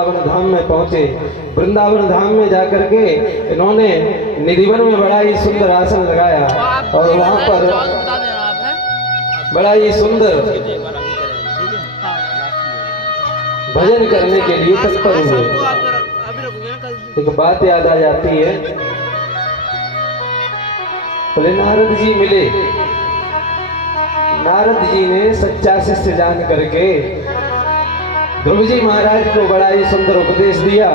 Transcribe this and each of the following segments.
वृंदावन धाम में पहुंचे। वृंदावन धाम में जाकर के इन्होंने निधिवन में बड़ा ही सुंदर आसन लगाया और वहां पर बड़ा ही सुंदर भजन करने के लिए तत्पर हुए। एक बात याद आ जाती है, बोले नारद जी मिले। नारद जी ने सच्चा शिष्य जान करके ध्रुव जी महाराज को बड़ा ही सुंदर उपदेश दिया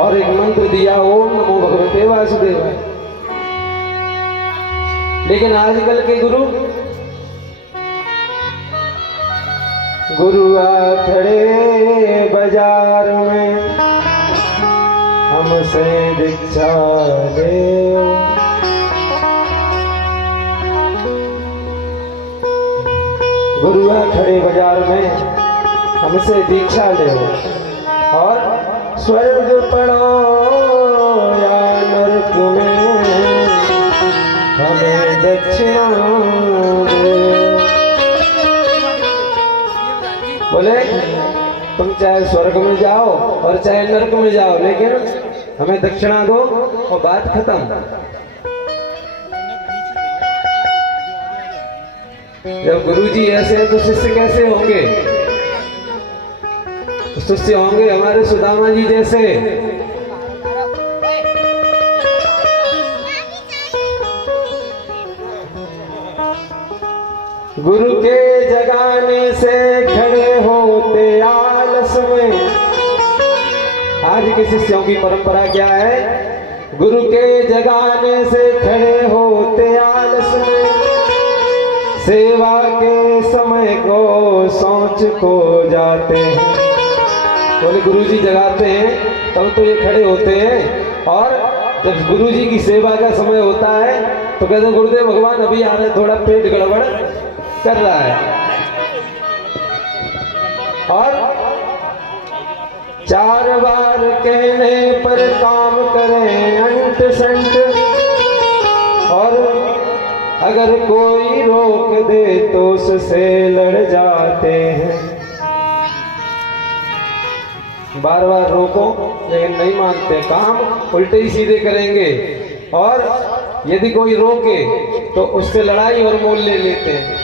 और एक मंत्र दिया, ओम नमो भगवते वासुदेवाय। लेकिन आजकल के गुरु आ खड़े बाजार में हमसे दीक्षा ले। गुरु आ खड़े बाजार में हमसे दीक्षा ले और स्वर्ग पढ़ो या नरक में हमें दक्षिणा दे। बोले तुम चाहे स्वर्ग में जाओ और चाहे नरक में जाओ, लेकिन हमें दक्षिणा दो और बात खत्म। जब गुरुजी ऐसे हैं तो शिष्य कैसे होंगे? शिष्य होंगे हमारे सुदामा जी जैसे। गुरु के जगाने से खड़े होते आलस में। आज के शिष्यों की परंपरा क्या है? गुरु के जगाने से खड़े होते आलस में, सेवा के समय को सोच को जाते हैं। बोले गुरुजी जगाते हैं तब तो ये खड़े होते हैं, और जब गुरुजी की सेवा का समय होता है तो कहते हैं गुरुदेव भगवान अभी आ रहे, थोड़ा पेट गड़बड़ कर रहा है। और 4 बार कहने पर काम करें अंट संट, और अगर कोई रोक दे तो उससे लड़ जाते हैं। बार बार रोको लेकिन नहीं मानते, काम उल्टे ही सीधे करेंगे, और यदि कोई रोके तो उससे लड़ाई और मोल ले लेते हैं।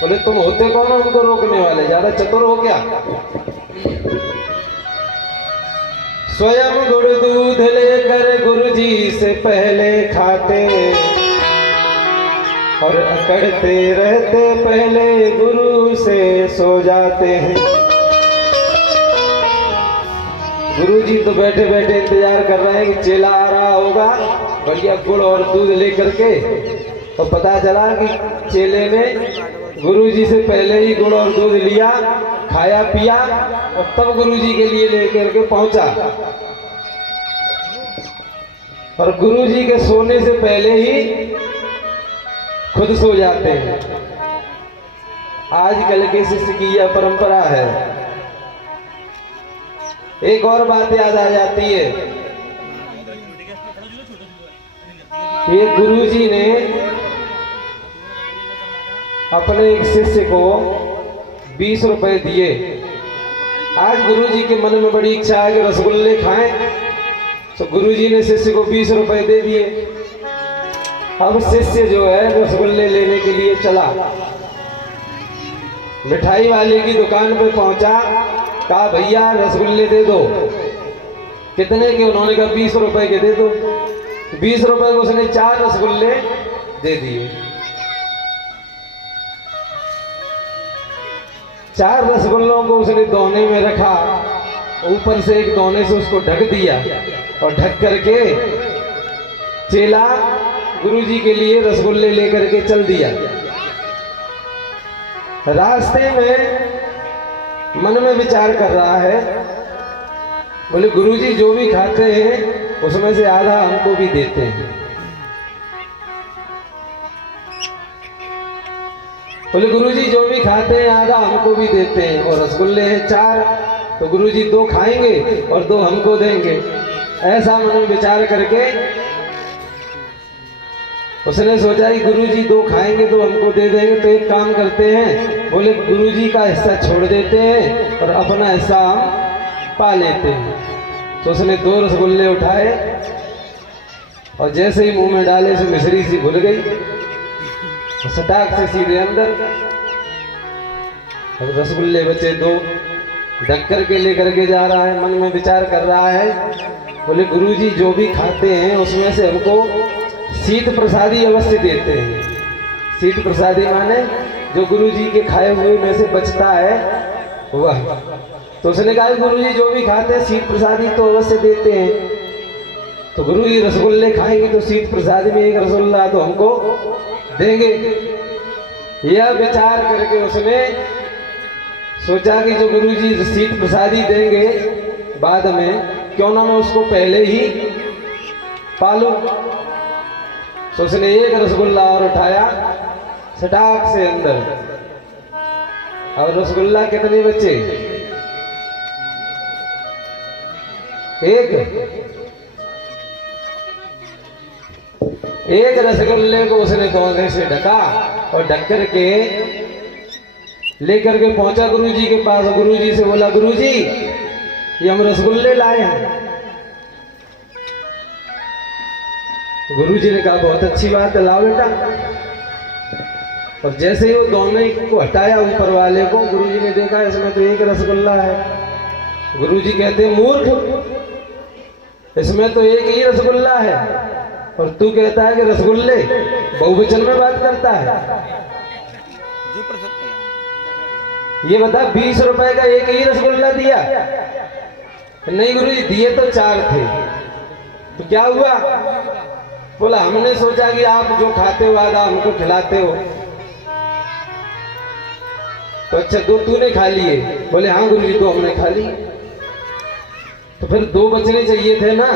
बोले तुम होते कौन हो उनको रोकने वाले? ज्यादा चतुर हो क्या? स्वयं गुड़ दूध लेकर गुरुजी से पहले खाते, और अकड़ते रहते पहले गुरु से सो जाते हैं। गुरुजी तो बैठे बैठे इंतजार कर रहे हैं कि चेला आ रहा होगा बढ़िया गुड़ और दूध लेकर के, तो पता चला कि चेले ने गुरुजी से पहले ही गुड़ और दूध लिया, खाया पिया, और तब गुरुजी के लिए लेकर के पहुंचा। और गुरुजी के सोने से पहले ही खुद सो जाते हैं। आजकल के शिष्य की यह परंपरा है। एक और बात याद आ जाती है, ये गुरुजी ने अपने एक शिष्य को 20 रुपए दिए। आज गुरुजी के मन में बड़ी इच्छा है कि रसगुल्ले खाएं, तो गुरुजी ने शिष्य को 20 रुपए दे दिए। अब शिष्य जो है रसगुल्ले लेने के लिए चला, मिठाई वाले की दुकान पर पहुंचा, कहा भैया रसगुल्ले दे दो। कितने के? उन्होंने कहा 20 रुपए के दे दो। 20 रुपए को उसने 4 रसगुल्ले दे दिए। 4 रसगुल्लों को उसने दोने में रखा, ऊपर से एक दोने से उसको ढक दिया, और ढक करके चेला गुरुजी के लिए रसगुल्ले लेकर के चल दिया। रास्ते में मन में विचार कर रहा है, बोले गुरुजी जो भी खाते हैं उसमें से आधा हमको भी देते हैं। बोले गुरुजी जो भी खाते हैं आधा हमको भी देते हैं, और रसगुल्ले हैं 4, तो गुरुजी 2 खाएंगे और 2 हमको देंगे। ऐसा मन में विचार करके उसने सोचा कि गुरुजी 2 खाएंगे 2 हमको दे देंगे, तो एक काम करते हैं, बोले गुरुजी का हिस्सा छोड़ देते हैं और अपना हिस्सा हम पा लेते हैं। तो उसने 2 रसगुल्ले उठाए और जैसे ही मुंह में डाले से मिश्री सी भूल गई, तो सटाक से सीधे अंदर। अब रसगुल्ले बचे 2, ढक करके लेकर के जा रहा है, मन में विचार कर रहा है, बोले गुरुजी जो भी खाते हैं उसमें से हमको शीत प्रसादी अवश्य देते हैं। शीत प्रसादी माने जो गुरुजी के खाए हुए में से बचता है वह। तो उसने कहा गुरुजी जो भी खाते हैं शीत प्रसादी तो अवश्य देते हैं। तो गुरुजी रसगुल्ले खाएंगे तो शीत प्रसादी में एक रसगुल्ला तो हमको देंगे। यह विचार करके उसने सोचा कि जो गुरुजी शीत प्रसादी देंगे बाद में, क्यों ना मैं उसको पहले ही पालूं। तो उसने एक रसगुल्ला और उठाया सटाक से अंदर। और रसगुल्ला कितने बच्चे? एक रसगुल्ले को उसने दोने से ढका और ढक करके लेकर के पहुंचा गुरुजी के पास। गुरुजी से बोला गुरुजी ये हम रसगुल्ले लाए हैं। गुरुजी ने कहा बहुत अच्छी बात है, लाओ बेटा। और जैसे ही वो दोनों को हटाया ऊपर वाले को, गुरुजी ने देखा इसमें तो एक रसगुल्ला है। गुरुजी कहते मूर्ख, इसमें तो एक ही रसगुल्ला है और तू कहता है कि रसगुल्ले, बहुवचन में बात करता है। ये बता 20 रुपए का एक ही रसगुल्ला दिया? नहीं गुरुजी दिए तो 4 थे। तो क्या हुआ? बोला हमने सोचा कि आप जो खाते हो आधा हमको खिलाते हो। तो अच्छा 2 तूने खा लिए? बोले हाँ गुरुजी 2 हमने खा लिए। तो फिर 2 बचने चाहिए थे ना।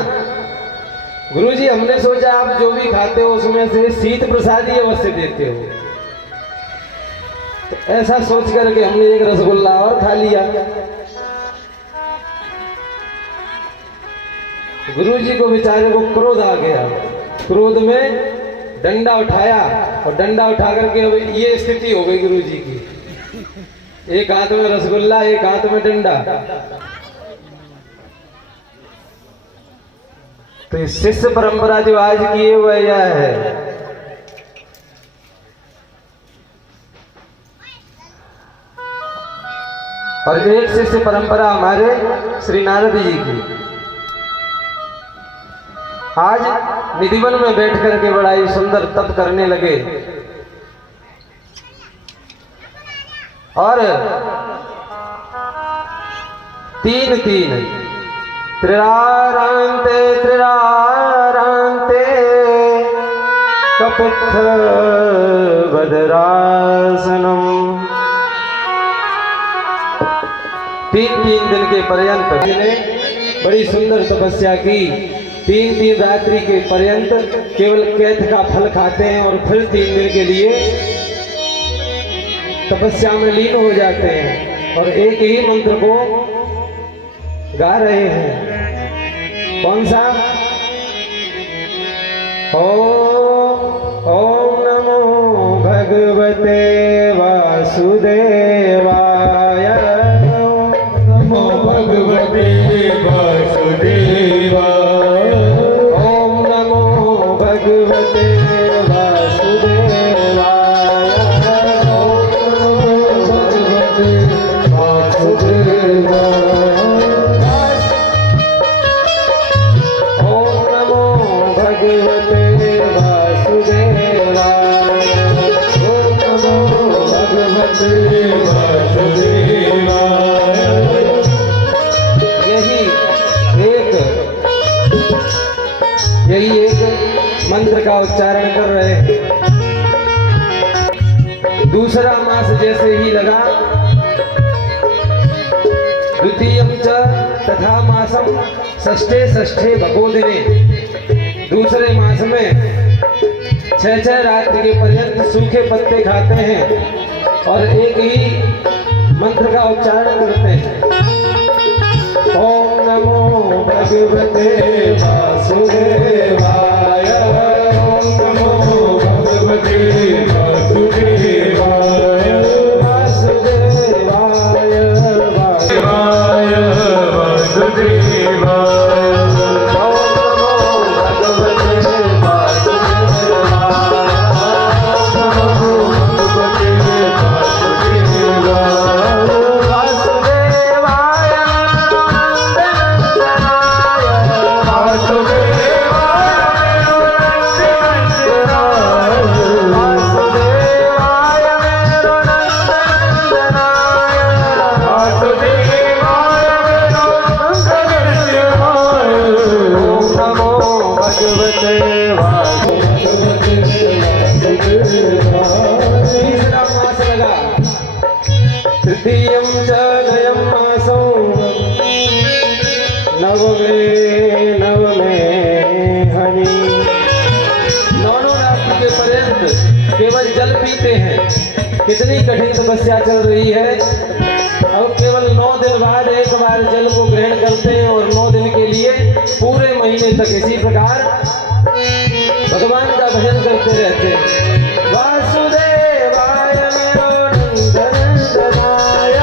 गुरुजी हमने सोचा आप जो भी खाते हो उसमें से शीत प्रसादी अवश्य देते हो। तो ऐसा सोच करके हमने एक रसगुल्ला और खा लिया। गुरुजी को बेचारे को क्रोध आ गया। क्रोध में डंडा उठाया और डंडा उठा करके अब ये स्थिति हो गई गुरुजी की, एक हाथ में रसगुल्ला एक हाथ में डंडा। तो शिष्य परंपरा जो आज की है वह यह है। और एक शिष्य परंपरा हमारे श्री नारद जी की। आज निधिवन में बैठ करके बड़ा ही सुंदर तप करने लगे और 3 त्रिरारांते कपुत्थ वदरासनम। 3 दिन के पर्यंत बड़ी सुंदर तपस्या की। 3 रात्रि के पर्यंत केवल कैथ का फल खाते हैं और फिर 3 दिन के लिए तपस्या में लीन हो जाते हैं और एक ही मंत्र को गा रहे हैं। कौन सा? ओम नमो भगवते वासुदेवाय। नमो भगवते वासुदेवाय। ओम नमो भगवते वासुदेवाय। यही एक मंत्र का उच्चारण कर रहे हैं। दूसरा मास जैसे ही लगा, द्वितीयं च तथा मासम षष्ठे भगोदिने। दूसरे मास में 6 रात्रि के पर्यंत सूखे पत्ते खाते हैं और एक ही मंत्र का उच्चारण करते हैं। ओम नमो भगवते वासुदेवाय। ओम नमो भगवते वासुदेवाय। वासुदेवाय तृतीयं च नयं मासौ नवमे हनि। नौनों रात्रि के पर्यंत केवल जल पीते हैं। कितनी कठिन तपस्या चल रही है। अब केवल 9 दिन बाद एक बार जल को ग्रहण करते हैं और 9 दिन के लिए पूरे महीने तक इसी प्रकार भगवान का भजन करते रहते हैं। वासुदेवाय मेरो नंदनंदनाय,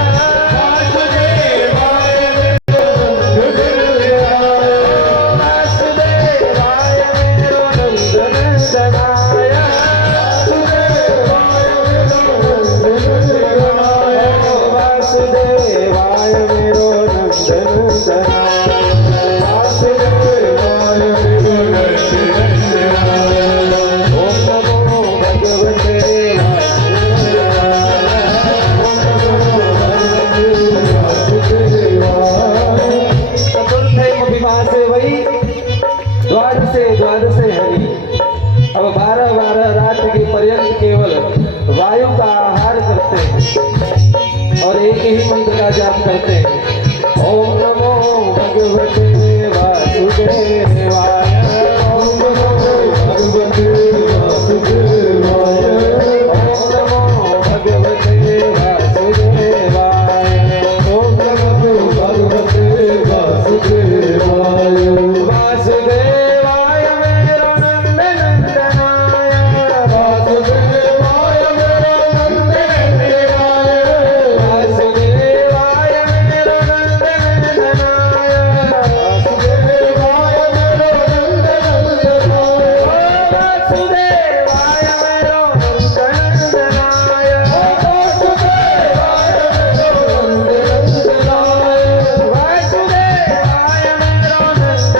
वासुदेवाय मेरो नंदनंदनाय, वासुदेवाय मेरो द्वादशे हरि। अब 12 रात के पर्यंत केवल वायु का आहार करते हैं और एक ही मंत्र का जाप करते हैं। ओम नमो भगवते वासुदेवाय, ओम नमो भगवते वासुदेवाय, ओम नमो भगवते वासुदेवाय, ओम नमो भगवते वासुदेवाय। वासुदेवाय मेरो नंदनंदनाय, वासुदेवाय मेरो नंदनंदनाय, वासुदेवाय मेरो नंदनंदनाय, वासुदेवाय मेरो नंदनंदनाय, वासुदेवाय मेरो नंदनंदनाय, वासुदेवाय मेरो नंदनंदनाय, वासुदेवाय मेरो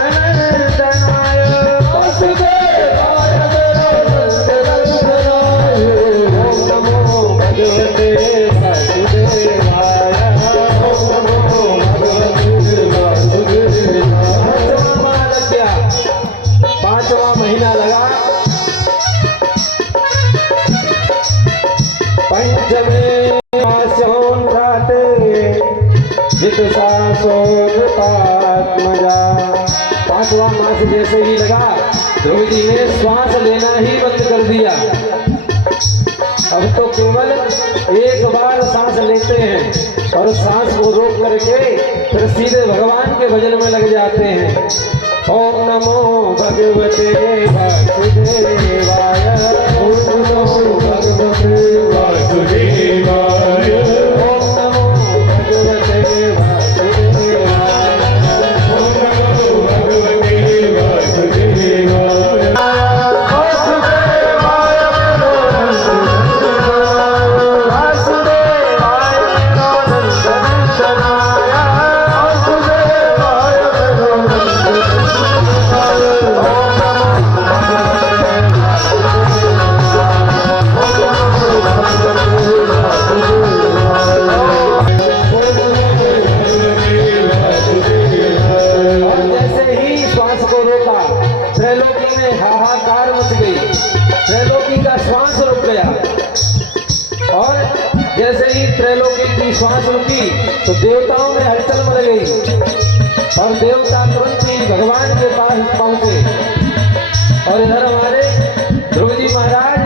नंदनंदनाय, वासुदेवाय मेरो नंदनंदनाय। ओम नमो भगवते वासुदेवाय, ओम नमो भगवते वासुदेवाय। पांचवा महीना लगा। पंचमे मासोन्त्राते जित सासोत्पात्मजा। 5वां मास जैसे ही लगा, ध्रुव जी ने श्वास लेना ही बंद कर दिया। अब तो केवल एक बार सांस लेते हैं और सांस को रोक करके फिर सीधे भगवान के भजन में लग जाते हैं। ओम नमो भगवते वासुदेवाय, ओम नमो भगवते वासुदेवाय, ओम नमो भगवते वासुदेवाय, ओम नमो भगवते वासुदेवाय। वासुदेवाय मेरो नंदनंदनाय, वासुदेवाय मेरो नंदनंदनाय, वासुदेवाय मेरो नंदनंदनाय, ओम नमो भगवते और जैसे ही श्वास को रोका, त्रैलोकी में हाहाकार मच गई। त्रैलोकी का श्वास रुक गया और जैसे ही त्रैलोकी की श्वास रुकी तो देवताओं में हलचल मच गई और देवता तुरंत ही भगवान के पास पहुंचे। और इधर हमारे ध्रुव जी महाराज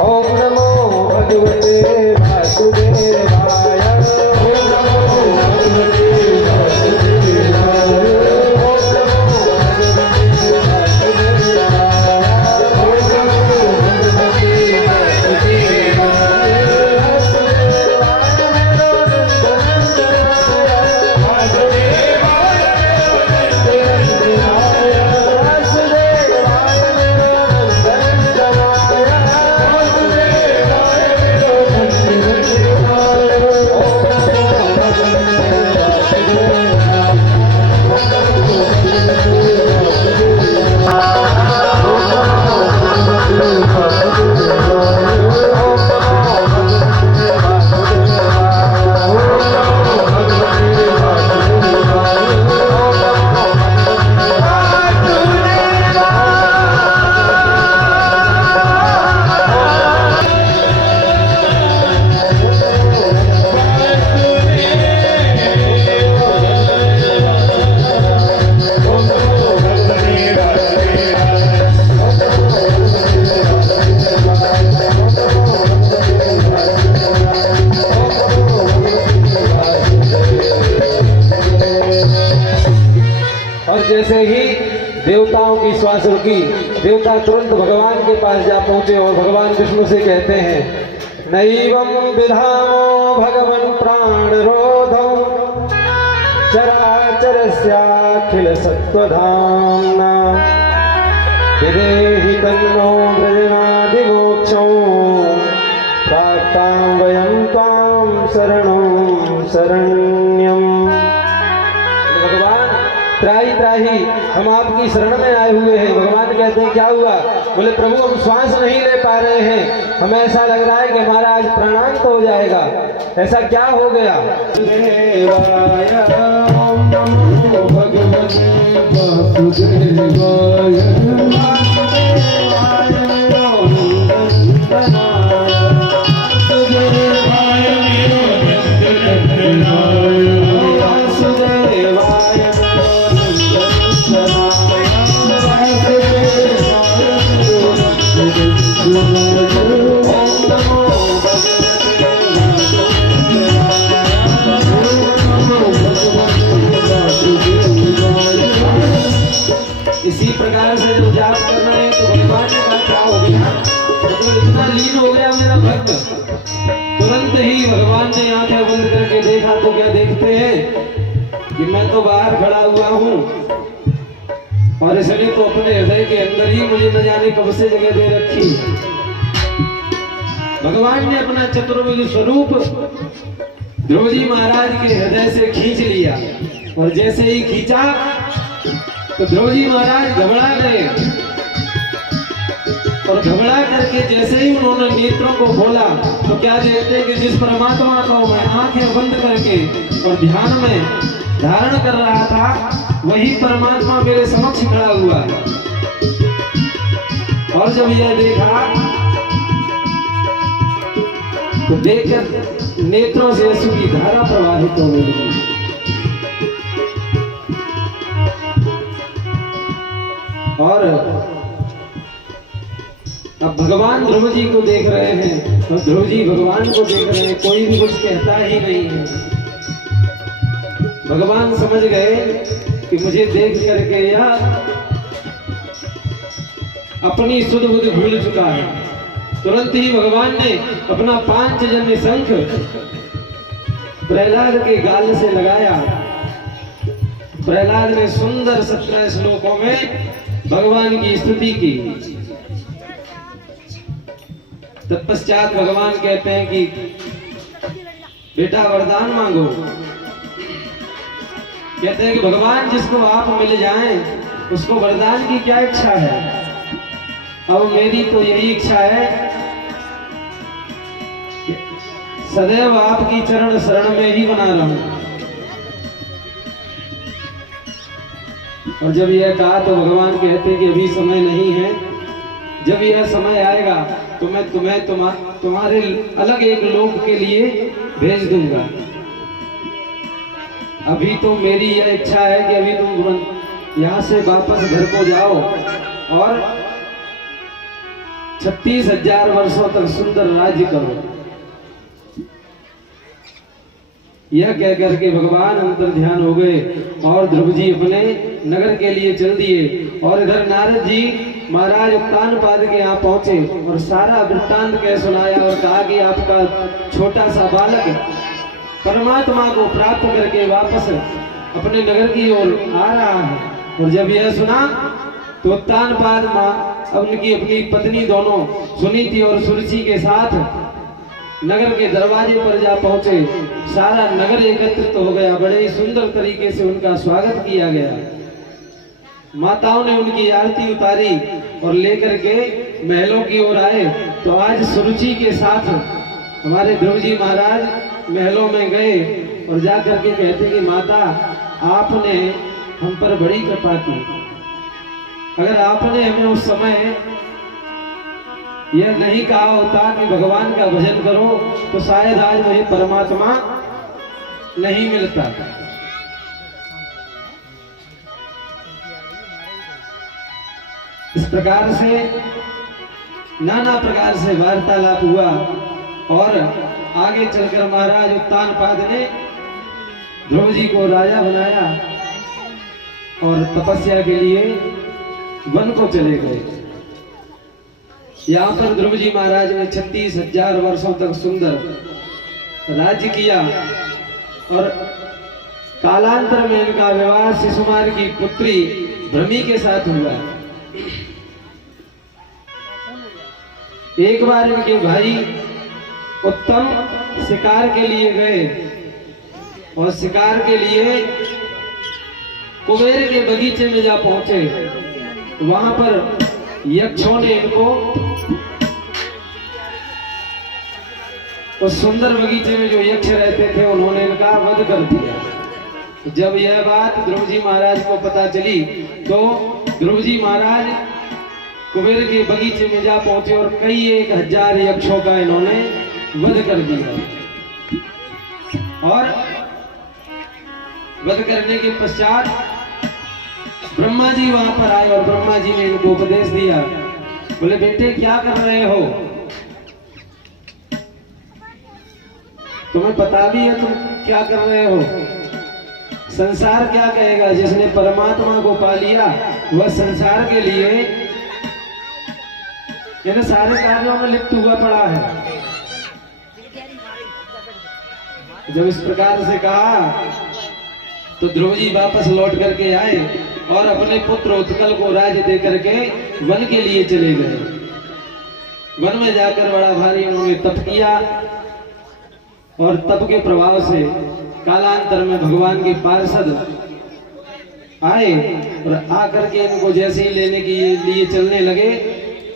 ओम नमो भगवते वासुदेवाय, ओम नमो भगवते वासुदेवाय, ओम नमो भगवते वासुदेवाय, ओम नमो भगवते वासुदेवाय, वासुदेवाय मेरो नंदनंदनाय, वासुदेवाय और जैसे ही देवताओं की श्वास रुकी, देवता तुरंत भगवान के पास जा पहुंचे और भगवान विष्णु से कहते हैं, नैवं विधामो भगवन् प्राणरोधौ चराचरस्याखिल सत्त्वधाम्ना विदेहि तन्नो व्रजनादिमोक्षौ प्राप्तां वयं त्वां शरणं शरण्यम्। भगवान त्राही त्राही हम आपकी शरण में आए हुए हैं। भगवान कहते हैं क्या हुआ? बोले प्रभु हम श्वास नहीं ले पा रहे हैं, हमें ऐसा लग रहा है कि हमारा आज प्राणांत हो जाएगा। ऐसा क्या हो गया? इसी प्रकार से जो जाप कर रहे हैं तो भगवान ने कहा क्या हो गया? तो इतना लीन हो गया मेरा भक्त। तुरंत ही भगवान ने आंखें बंद करके देखा तो क्या देखते हैं कि मैं तो बाहर खड़ा हुआ हूँ और इसने तो अपने हृदय के अंदर ही मुझे न जाने कब से जगह दे रखी। भगवान ने अपना चतुर्भुज स्वरूप ध्रुव जी महाराज के हृदय से खींच लिया और जैसे ही खींचा तो ध्रुव जी महाराज घबरा गए और घबरा करके जैसे ही उन्होंने नेत्रों को खोला तो क्या देखते कि जिस परमात्मा को मैं आंखें बंद करके और ध्यान में धारण कर रहा था वही परमात्मा मेरे समक्ष खड़ा हुआ। और जब यह देखा तो देखकर नेत्रों से आंसू की धारा प्रवाहित होने लगी। और अब भगवान ध्रुव जी को देख रहे हैं और ध्रुव जी भगवान को देख रहे हैं, कोई भी कुछ कहता ही नहीं है। भगवान समझ गए कि मुझे देख करके यह अपनी सुध बुध भूल चुका है। तुरंत ही भगवान ने अपना पांचजन्य शंख प्रहलाद के गाल से लगाया। प्रहलाद ने सुंदर 17 श्लोकों में भगवान की स्तुति की। तत्पश्चात भगवान कहते हैं कि बेटा वरदान मांगो। कहते हैं कि भगवान जिसको आप मिल जाएं उसको वरदान की क्या इच्छा है? अब मेरी तो यही इच्छा है कि सदैव आपकी चरण शरण में ही बना रहूं। और जब यह कहा तो भगवान कहते हैं कि अभी समय नहीं है, जब यह समय आएगा तो मैं तुम्हें तुम्हारे अलग एक लोक के लिए भेज दूंगा। अभी तो मेरी यह इच्छा है कि अभी तुम यहाँ से वापस घर को जाओ और 36,000 वर्षों तक सुंदर राज्य करो। यह कह करके भगवान अंतर ध्यान हो गए और ध्रुव जी अपने नगर के लिए चल दिए। और इधर नारद जी महाराज उत्तानपाद के यहाँ पहुंचे और सारा वृत्तांत कह सुनाया और कहा कि आपका छोटा सा बालक परमात्मा को प्राप्त करके वापस अपने नगर की ओर आ रहा है। और जब यह सुना तो उत्तानपाद माँ उनकी अपनी पत्नी दोनों सुनीति और सुरुचि के साथ नगर के दरवाजे पर जा पहुंचे। सारा नगर एकत्रित हो गया, बड़े ही सुंदर तरीके से उनका स्वागत किया गया। माताओं ने उनकी आरती उतारी और लेकर के महलों की ओर आए। तो आज सुरुचि के साथ हमारे ध्रुव जी महाराज महलों में गए और जाकर के कहते कि माता आपने हम पर बड़ी कृपा की। अगर आपने हमें उस समय यह नहीं कहा होता कि भगवान का भजन करो तो शायद आज मुझे परमात्मा नहीं मिलता। इस प्रकार से नाना प्रकार से वार्तालाप हुआ और आगे चलकर महाराज उत्तानपाद ने ध्रुव जी को राजा बनाया और तपस्या के लिए वन को चले गए। यहाँ पर ध्रुव जी महाराज ने 36,000 वर्षों तक सुंदर राज्य किया और कालांतर में इनका विवाह शिशुमार की पुत्री भ्रमी के साथ हुआ। एक बार इनके भाई उत्तम शिकार के लिए गए और शिकार के लिए कुबेर के बगीचे में जा पहुंचे। वहां पर यक्षों ने इनको उस सुंदर बगीचे में जो यक्ष रहते थे उन्होंने इनका वध कर दिया। जब यह बात ध्रुव जी महाराज को पता चली तो ध्रुव जी महाराज कुबेर के बगीचे में जा पहुंचे और कई 1,000 यक्षों का इन्होंने वध कर दिया। और वध करने के पश्चात ब्रह्मा जी वहां पर आए और ब्रह्मा जी ने इनको उपदेश दिया। बोले बेटे क्या कर रहे हो, तुम्हें पता भी है तुम क्या कर रहे हो। संसार क्या कहेगा, जिसने परमात्मा को पा लिया वह संसार के लिए यानी सारे कार्यों में लिप्त हुआ पड़ा है। जब इस प्रकार से कहा तो ध्रुव जी वापस लौट करके आए और अपने पुत्र उत्कल को राज्य दे करके वन के लिए चले गए। वन में जाकर बड़ा भारी उन्होंने तप किया और तप के प्रभाव से कालांतर में भगवान के पार्षद आए और आकर के इनको जैसे ही लेने के लिए चलने लगे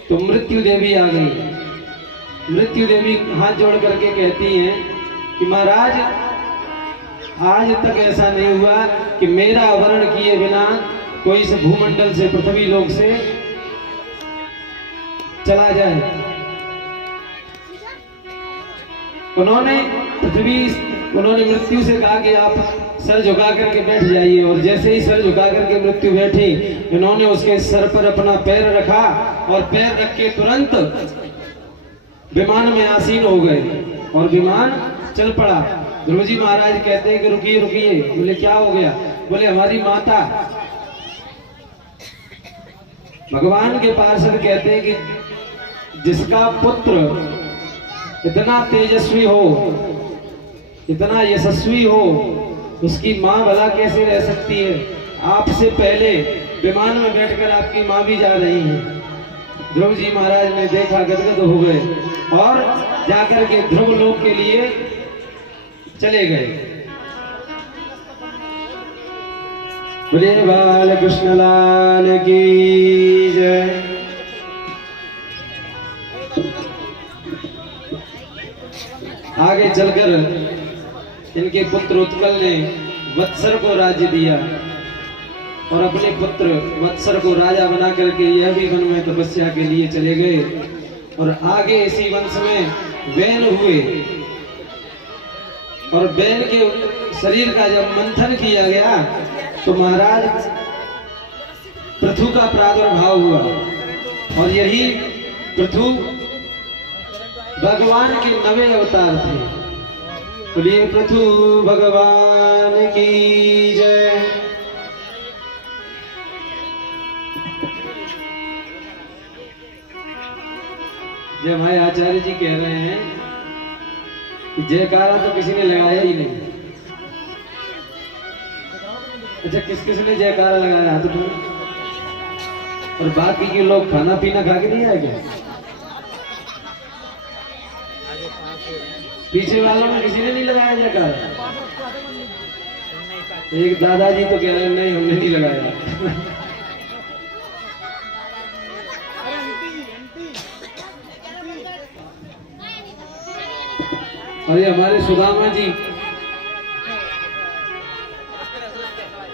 तो मृत्यु देवी आ गई। मृत्यु देवी हाथ जोड़ करके कहती हैं कि महाराज आज तक ऐसा नहीं हुआ कि मेरा वर्ण किए बिना कोई इस भूमंडल से पृथ्वी लोक से चला जाए। उन्होंने मृत्यु से कहा कि आप सर झुका करके बैठ जाइए और जैसे ही सर झुका करके मृत्यु बैठी इन्होंने उसके सर पर अपना पैर रखा और पैर रख के तुरंत विमान में आसीन हो गए और विमान चल पड़ा। ध्रुव जी महाराज कहते हैं कि रुकिए रुकिए। बोले क्या हो गया। बोले हमारी माता भगवान के पार्षद कहते हैं कि जिसका पुत्र इतना तेजस्वी हो इतना यशस्वी हो उसकी माँ भला कैसे रह सकती है। आपसे पहले विमान में बैठकर आपकी माँ भी जा रही है। ध्रुव जी महाराज ने देखा, गदगद हो गए और जाकर के ध्रुव लोक के लिए चले गए। बोले बाल कृष्ण लाल की जय। आगे चलकर इनके पुत्र उत्कल ने वत्सर को राज्य दिया और अपने पुत्र वत्सर को राजा बना करके यह भी वन में तपस्या के लिए चले गए। और आगे इसी वंश में वैन हुए और वैन के शरीर का जब मंथन किया गया तो महाराज पृथु का प्रादुर्भाव हुआ और यही पृथु भगवान के 9वें अवतार थे। बोलिए पृथु भगवान की जय। जय। हमारे आचार्य जी कह रहे हैं कि जयकारा तो किसी ने लगाया ही नहीं। अच्छा किस किस ने जयकारा लगाया हाथ उठाओ। और बाकी के लोग खाना पीना खा के नहीं आए क्या। पीछे वालों में किसी ने नहीं लगाया जयकारा। एक दादाजी तो कह रहे हैं नहीं हमने नहीं लगाया। और ये हमारे सुदामा जी